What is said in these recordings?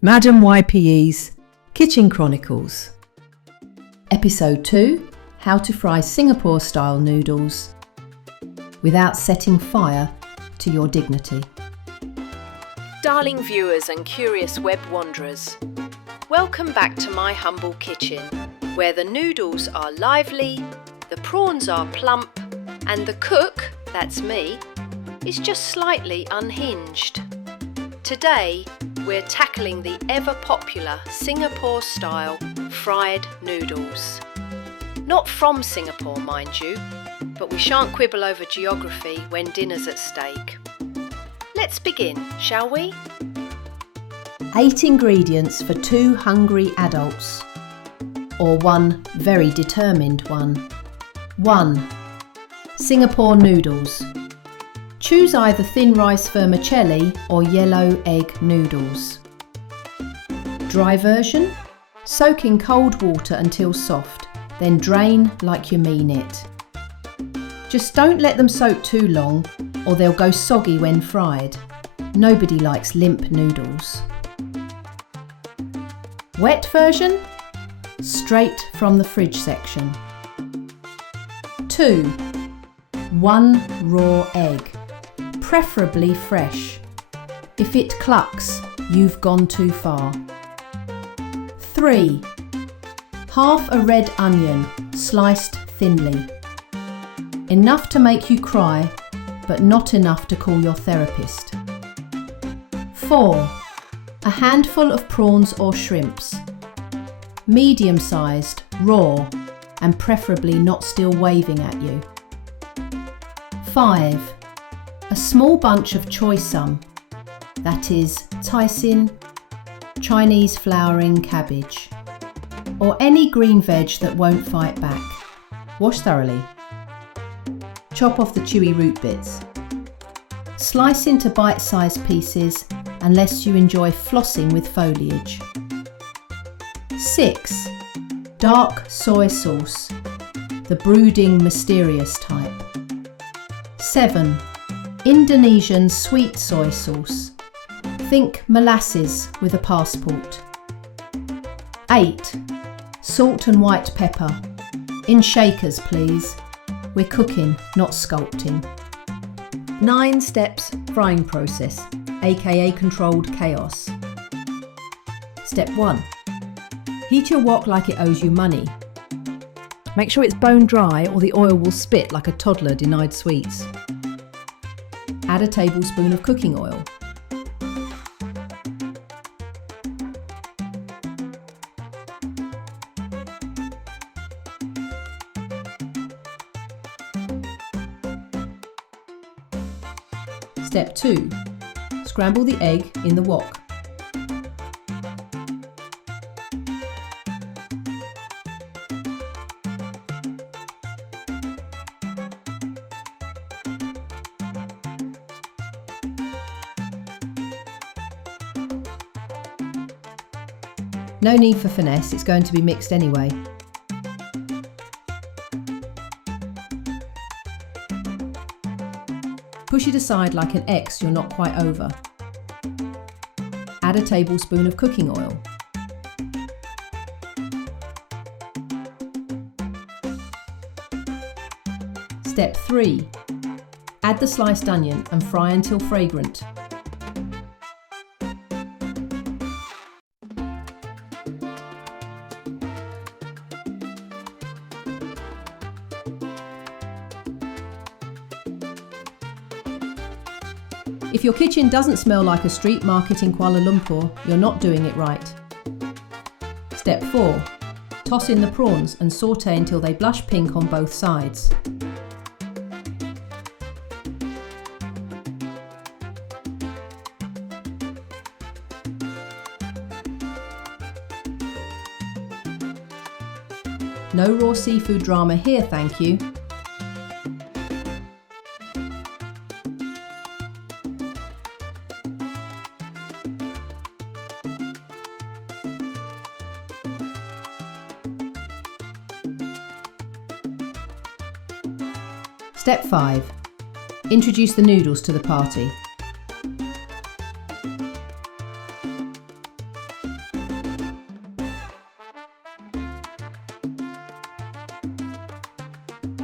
Madam YPE's Kitchen Chronicles. Episode 2, How to Fry Singapore-style noodles without setting fire to your dignity. Darling viewers and curious web wanderers, welcome back to my humble kitchen, where the noodles are lively, the prawns are plump, and the cook, that's me, is just slightly unhinged. Today, we're tackling the ever-popular Singapore-style fried noodles. Not from Singapore, mind you, but we shan't quibble over geography when dinner's at stake. Let's begin, shall we? 8 ingredients for 2 hungry adults, or 1 very determined one. 1. Singapore noodles. Choose either thin rice vermicelli or yellow egg noodles. Dry version? Soak in cold water until soft, then drain like you mean it. Just don't let them soak too long or they'll go soggy when fried. Nobody likes limp noodles. Wet version? Straight from the fridge section. 2. 1 raw egg. Preferably fresh. If it clucks, you've gone too far. 3. Half a red onion, sliced thinly. Enough to make you cry, but not enough to call your therapist. 4. A handful of prawns or shrimps. Medium-sized, raw, and preferably not still waving at you. 5. A small bunch of choy sum, that is Thai-sin, Chinese flowering cabbage, or any green veg that won't fight back. Wash thoroughly. Chop off the chewy root bits. Slice into bite-sized pieces unless you enjoy flossing with foliage. 6. Dark soy sauce, the brooding mysterious type. 7. Indonesian sweet soy sauce. Think molasses with a passport. 8. Salt and white pepper. In shakers, please. We're cooking, not sculpting. 9 steps frying process, aka controlled chaos. Step 1. Heat your wok like it owes you money. Make sure it's bone dry or the oil will spit like a toddler denied sweets. Add a tablespoon of cooking oil. Step 2. Scramble the egg in the wok. No need for finesse, it's going to be mixed anyway. Push it aside like an X you're not quite over. Add a tablespoon of cooking oil. Step 3. Add the sliced onion and fry until fragrant. If your kitchen doesn't smell like a street market in Kuala Lumpur, you're not doing it right. Step 4. Toss in the prawns and saute until they blush pink on both sides. No raw seafood drama here, thank you. Step 5. Introduce the noodles to the party.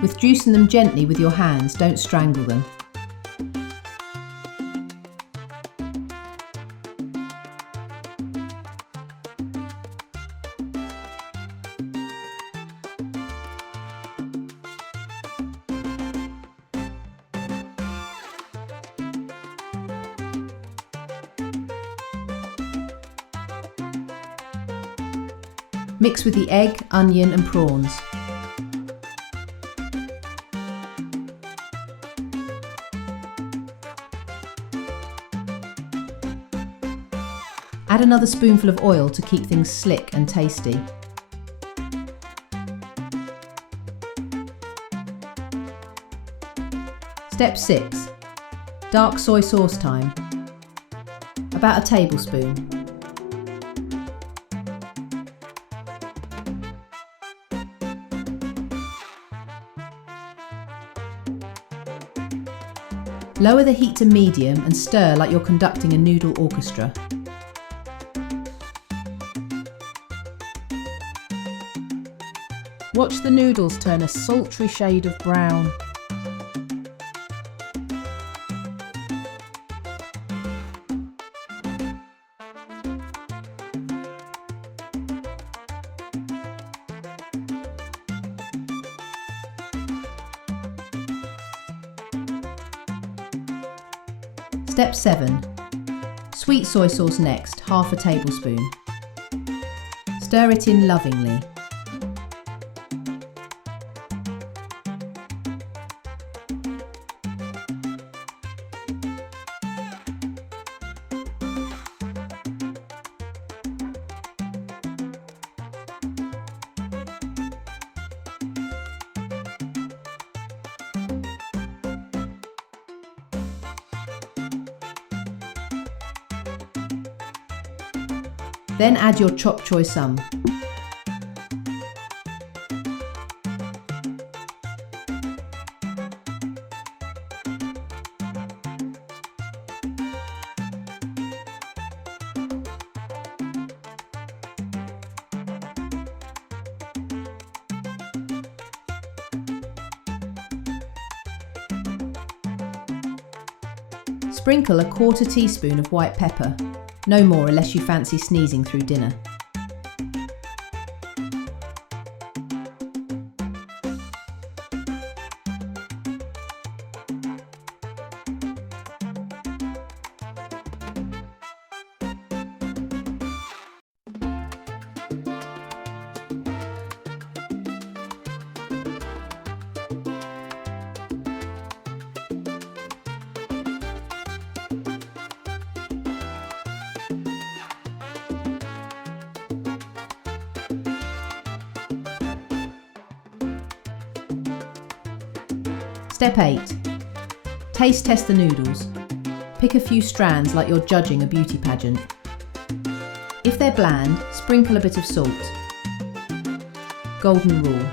with juicing them gently with your hands, don't strangle them. Mix with the egg, onion and prawns. Add another spoonful of oil to keep things slick and tasty. Step 6. Dark soy sauce time. About a tablespoon. Lower the heat to medium and stir like you're conducting a noodle orchestra. Watch the noodles turn a sultry shade of brown. Step 7. Sweet soy sauce next, half a tablespoon. Stir it in lovingly. Then add your chopped choy sum. Sprinkle a quarter teaspoon of white pepper. No more unless you fancy sneezing through dinner. Step 8. Taste test the noodles. Pick a few strands like you're judging a beauty pageant. If they're bland, sprinkle a bit of salt. Golden rule.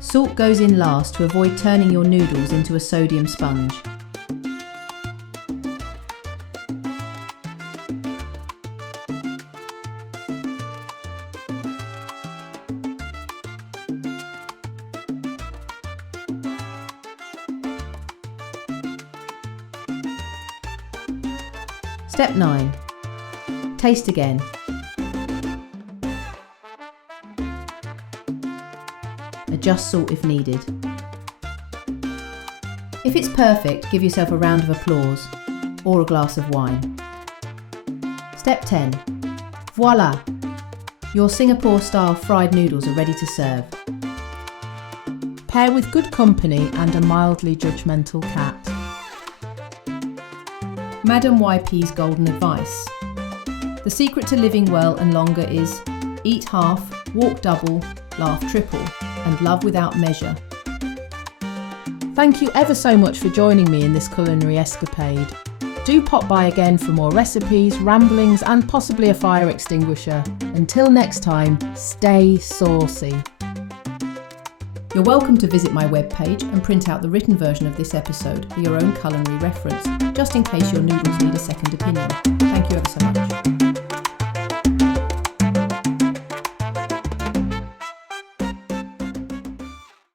Salt goes in last to avoid turning your noodles into a sodium sponge. Step 9. Taste again. Adjust salt if needed. If it's perfect, give yourself a round of applause or a glass of wine. Step 10. Voila! Your Singapore-style fried noodles are ready to serve. Pair with good company and a mildly judgmental cat. Madam YP's golden advice. The secret to living well and longer is eat half, walk double, laugh triple, and love without measure. Thank you ever so much for joining me in this culinary escapade. Do pop by again for more recipes, ramblings, and possibly a fire extinguisher. Until next time, stay saucy. You're welcome to visit my webpage and print out the written version of this episode for your own culinary reference, just in case your noodles need a second opinion. Thank you ever so much.